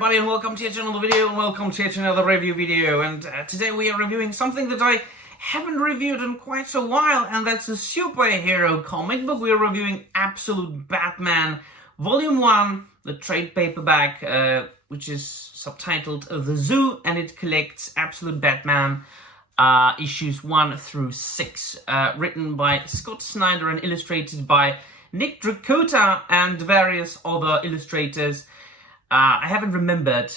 everybody, and welcome to yet another video, and welcome to yet another review video. And today we are reviewing something that I haven't reviewed in quite a while, and that's a superhero comic book. We are reviewing Absolute Batman Volume 1, the trade paperback, which is subtitled The Zoo, and it collects Absolute Batman issues 1 through 6, written by Scott Snyder and illustrated by Nick Dracota and various other illustrators. I haven't remembered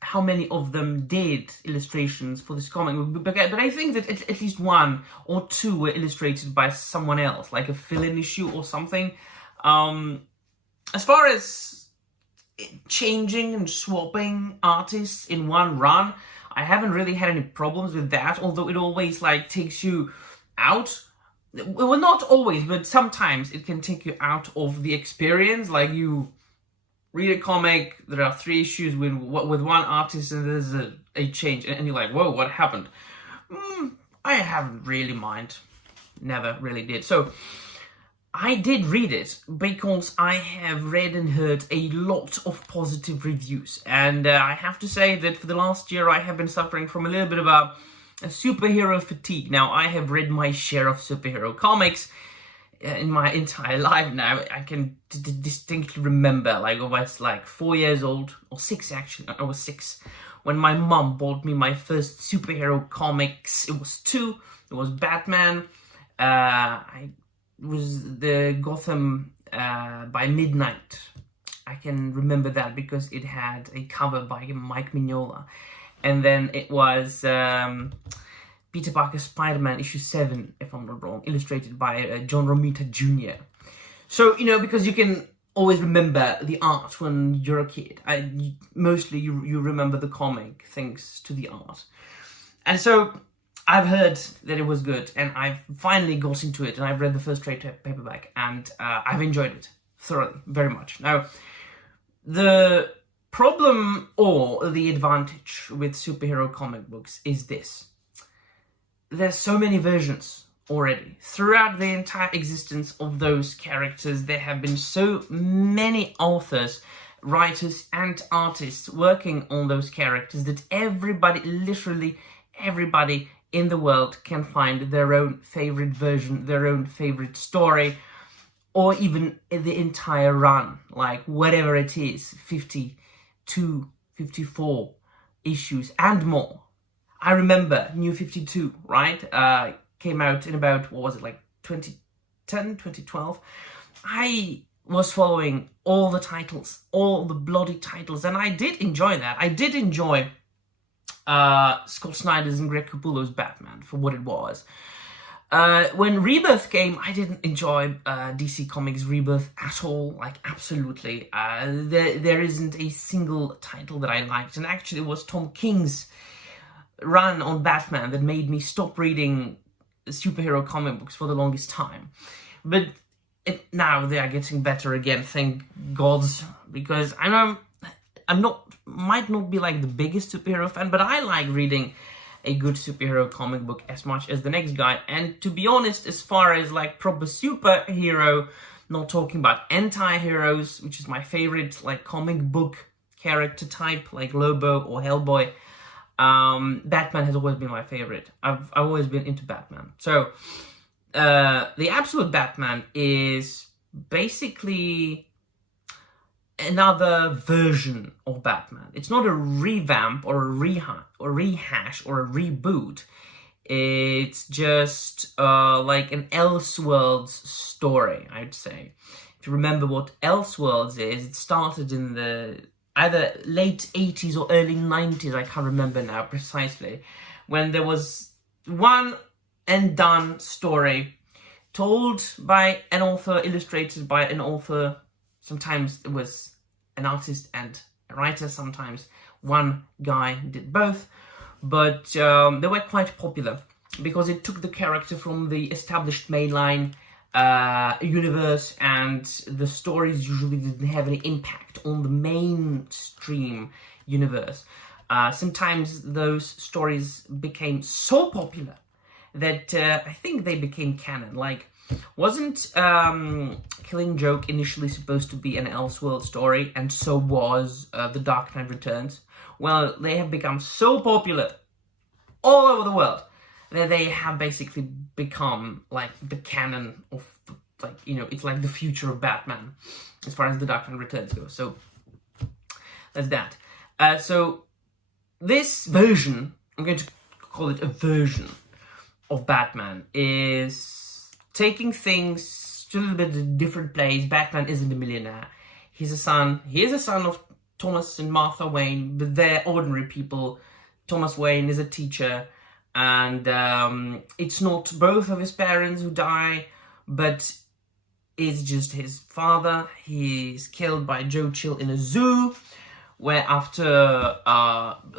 how many of them did illustrations for this comic, but I think that at least 1 or 2 were illustrated by someone else, like a fill-in issue or something. As far as changing and swapping artists in one run, I haven't really had any problems with that, although it always takes you out. Well, not always, but sometimes it can take you out of the experience. Like, you read a comic, there are 3 issues with one artist, and there's a change, and you're like, whoa, what happened? I haven't really mind. Never really did. So, I did read it because I have read and heard a lot of positive reviews. And I have to say that for the last year, I have been suffering from a little bit of a superhero fatigue. Now, I have read my share of superhero comics in my entire life now. I can distinctly remember, I was 4 years old, or 6 actually. I was 6 when my mom bought me my first superhero comics. It was 2. It was Batman. It was the Gotham by Midnight. I can remember that because it had a cover by Mike Mignola. And then it was Peter Parker Spider-Man issue 7, if I'm not wrong, illustrated by John Romita Jr. So, because you can always remember the art when you're a kid. Mostly you remember the comic thanks to the art. And so I've heard that it was good, and I've finally got into it, and I've read the first trade paperback, and I've enjoyed it thoroughly, very much. Now, the problem or the advantage with superhero comic books is this. There's so many versions already. Throughout the entire existence of those characters, there have been so many authors, writers, and artists working on those characters that everybody, literally everybody in the world can find their own favorite version, their own favorite story, or even the entire run, like whatever it is, 52, 54 issues and more. I remember New 52, right? Came out in about, 2010, 2012. I was following all the titles, all the bloody titles, and I did enjoy that. I did enjoy Scott Snyder's and Greg Capullo's Batman for what it was. When Rebirth came, I didn't enjoy DC Comics Rebirth at all, absolutely. There isn't a single title that I liked, and actually it was Tom King's run on Batman that made me stop reading superhero comic books for the longest time. But now they are getting better again, thank gods, because I know might not be the biggest superhero fan, but I like reading a good superhero comic book as much as the next guy. And to be honest, as far as proper superhero, not talking about anti-heroes, which is my favorite comic book character type, like Lobo or Hellboy, Batman has always been my favorite. I've always been into Batman. So the Absolute Batman is basically another version of Batman. It's not a revamp or a rehash or a reboot. It's just an Elseworlds story, I'd say. If you remember what Elseworlds is, it started in the either late 80s or early 90s, I can't remember now precisely, when there was one and done story told by an author, illustrated by an author. Sometimes it was an artist and a writer, sometimes one guy did both, but they were quite popular because it took the character from the established mainline universe, and the stories usually didn't have any impact on the mainstream universe. Sometimes those stories became so popular that I think they became canon. Wasn't Killing Joke initially supposed to be an Elseworld story, and so was The Dark Knight Returns? Well, they have become so popular all over the world that they have basically become like the canon of, like, you know, it's like the future of Batman as far as The Dark Knight Returns goes. So that's that. So this version, I'm going to call it a version of Batman, is taking things to a little bit of different place. Batman isn't a millionaire. He is a son of Thomas and Martha Wayne, but they're ordinary people. Thomas Wayne is a teacher, and it's not both of his parents who die, but it's just his father. He's killed by Joe Chill in a zoo, where after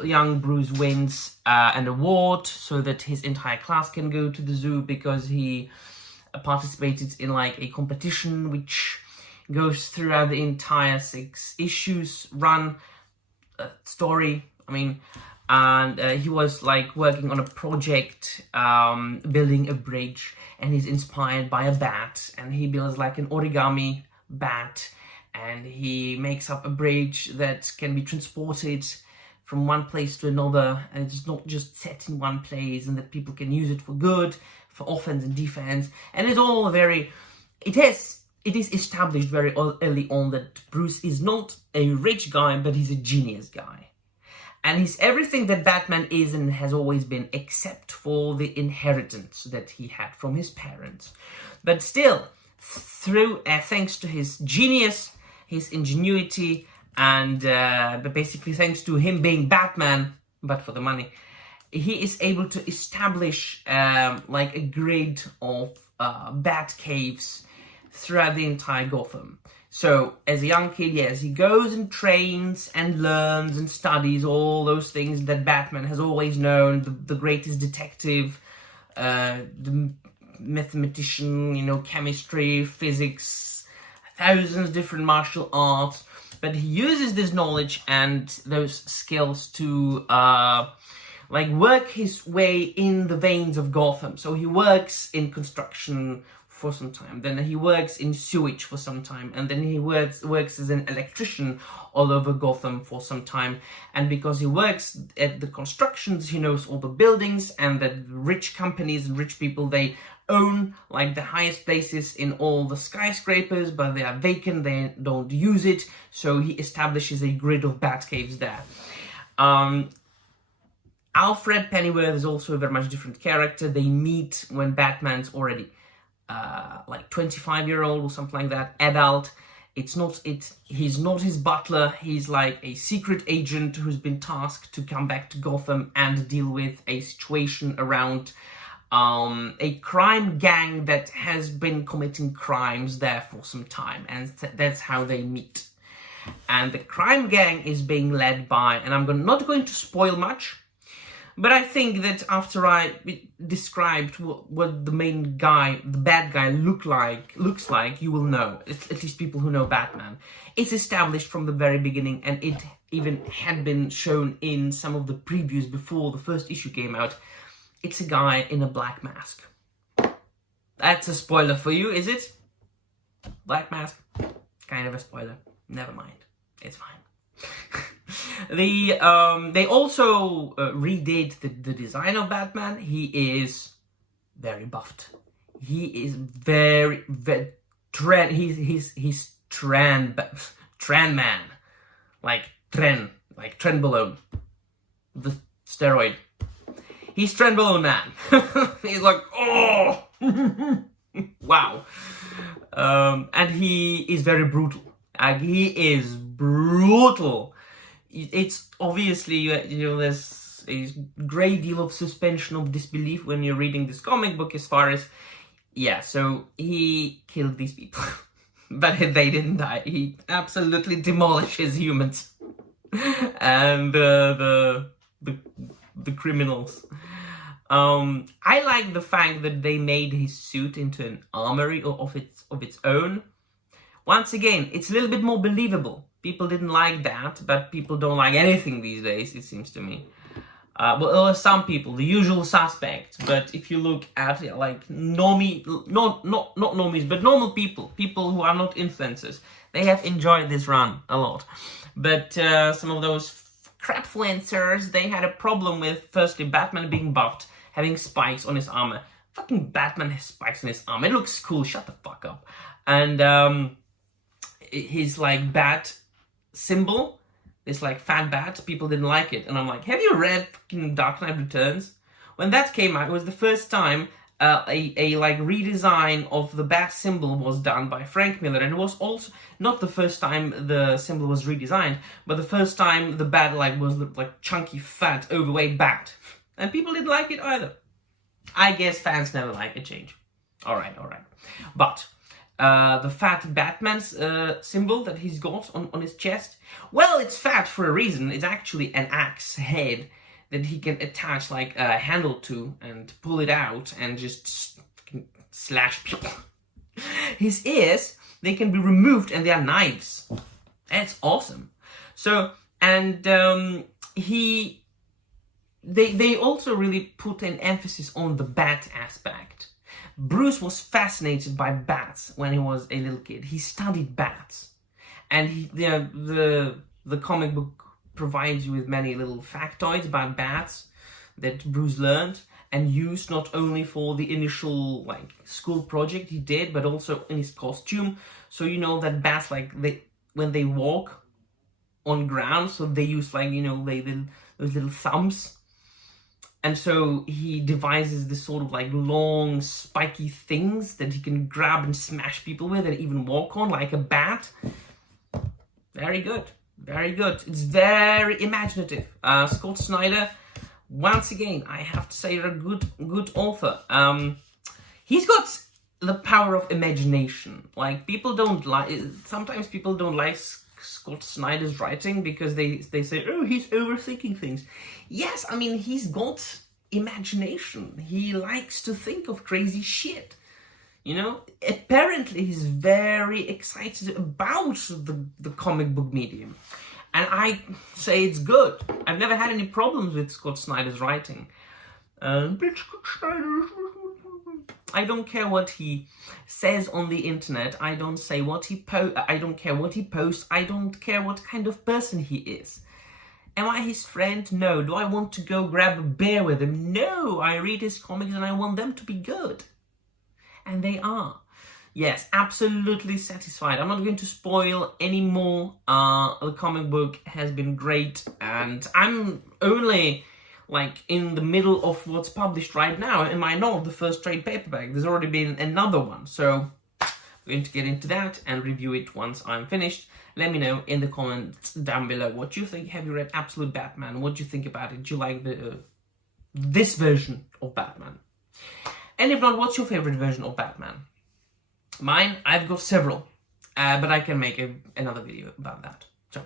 young Bruce wins an award so that his entire class can go to the zoo because he participated in like a competition which goes throughout the entire 6 issues run story. I mean, and he was like working on a project, building a bridge, and he's inspired by a bat, and he builds like an origami bat, and he makes up a bridge that can be transported from one place to another, and it's not just set in one place, and that people can use it for good, for offense and defense. And it's all very, it is established very early on that Bruce is not a rich guy, but he's a genius guy. And he's everything that Batman is and has always been, except for the inheritance that he had from his parents. But still, through thanks to his genius, his ingenuity, and but basically thanks to him being Batman, but for the money, he is able to establish like a grid of bat caves throughout the entire Gotham. So as a young kid, yes, he goes and trains and learns and studies all those things that Batman has always known, the greatest detective, the mathematician, you know, chemistry, physics, thousands of different martial arts. But he uses this knowledge and those skills to like work his way in the veins of Gotham. So he works in construction for some time, then he works in sewage for some time, and then he works as an electrician all over Gotham for some time. And because he works at the constructions, he knows all the buildings, and that rich companies and rich people, they own like the highest places in all the skyscrapers, but they are vacant, they don't use it, so he establishes a grid of bat caves there. Alfred Pennyworth is also a very much different character. They meet when Batman's already like 25-year-old or something like that, adult. He's not his butler. He's like a secret agent who's been tasked to come back to Gotham and deal with a situation around a crime gang that has been committing crimes there for some time, and that's how they meet. And the crime gang is being led by, and I'm not going to spoil much, but I think that after I described what the main guy, the bad guy, looks like, you will know. At least people who know Batman. It's established from the very beginning, and it even had been shown in some of the previews before the first issue came out. It's a guy in a black mask. That's a spoiler for you, is it? Black mask? Kind of a spoiler. Never mind. It's fine. They also redid the design of Batman. He is very buffed. He is very Tran. He's Tran man, like Trenbolone, the steroid. He's Trenbolone man. He's like, oh, wow, and he is very brutal. He is brutal. It's obviously, you know, there's a great deal of suspension of disbelief when you're reading this comic book as far as, yeah, so he killed these people, but they didn't die. He absolutely demolishes humans and the criminals. I like the fact that they made his suit into an armory of its own. Once again, it's a little bit more believable. People didn't like that, but people don't like anything these days, it seems to me. Well, there are some people, the usual suspects, but if you look at it, like not normies, but normal people who are not influencers, they have enjoyed this run a lot. But some of those crapfluencers, they had a problem with, firstly, Batman being buffed, having spikes on his armor. Fucking Batman has spikes on his armor. It looks cool, shut the fuck up. And his, like, bat symbol, this, like, fat bat, people didn't like it. And I'm like, have you read fucking Dark Knight Returns? When that came out, it was the first time a like redesign of the bat symbol was done by Frank Miller, and it was also not the first time the symbol was redesigned, but the first time the bat like was like chunky, fat, overweight bat, and people didn't like it either. I guess fans never like a change. All right. But the fat Batman's symbol that he's got on his chest, well, it's fat for a reason. It's actually an axe head that he can attach like a handle to and pull it out and just slash people. His ears, they can be removed and they are knives. That's awesome. So, and they also really put an emphasis on the bat aspect. Bruce was fascinated by bats when he was a little kid. He studied bats, and the comic book provides you with many little factoids about bats that Bruce learned and used not only for the initial like school project he did, but also in his costume. So you know that bats, like, when they walk on ground, so they use like, you know, those little thumbs. And so he devises this sort of like long, spiky things that he can grab and smash people with and even walk on like a bat. Very good. Very good. It's very imaginative. Scott Snyder, once again, I have to say, you're a good author. He's got the power of imagination. Like, people don't like, sometimes people don't like Scott Snyder's writing because they say, oh, he's overthinking things. Yes, I mean, he's got imagination. He likes to think of crazy shit. You know, apparently he's very excited about the comic book medium. And I say it's good. I've never had any problems with Scott Snyder's writing. I don't care what he says on the internet. I don't say what he I don't care what he posts. I don't care what kind of person he is. Am I his friend? No. Do I want to go grab a beer with him? No. I read his comics and I want them to be good. And they are. Yes, absolutely satisfied. I'm not going to spoil any more. The comic book has been great, and I'm only like in the middle of what's published right now. Am I not the first trade paperback? There's already been another one, so I'm going to get into that and review it once I'm finished. Let me know in the comments down below what you think. Have you read Absolute Batman? What do you think about it? Do you like this version of Batman? And if not, what's your favorite version of Batman? Mine, I've got several, but I can make another video about that. So,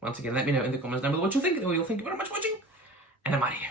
once again, let me know in the comments down below what you think. Thank you very much for watching, and I'm out of here.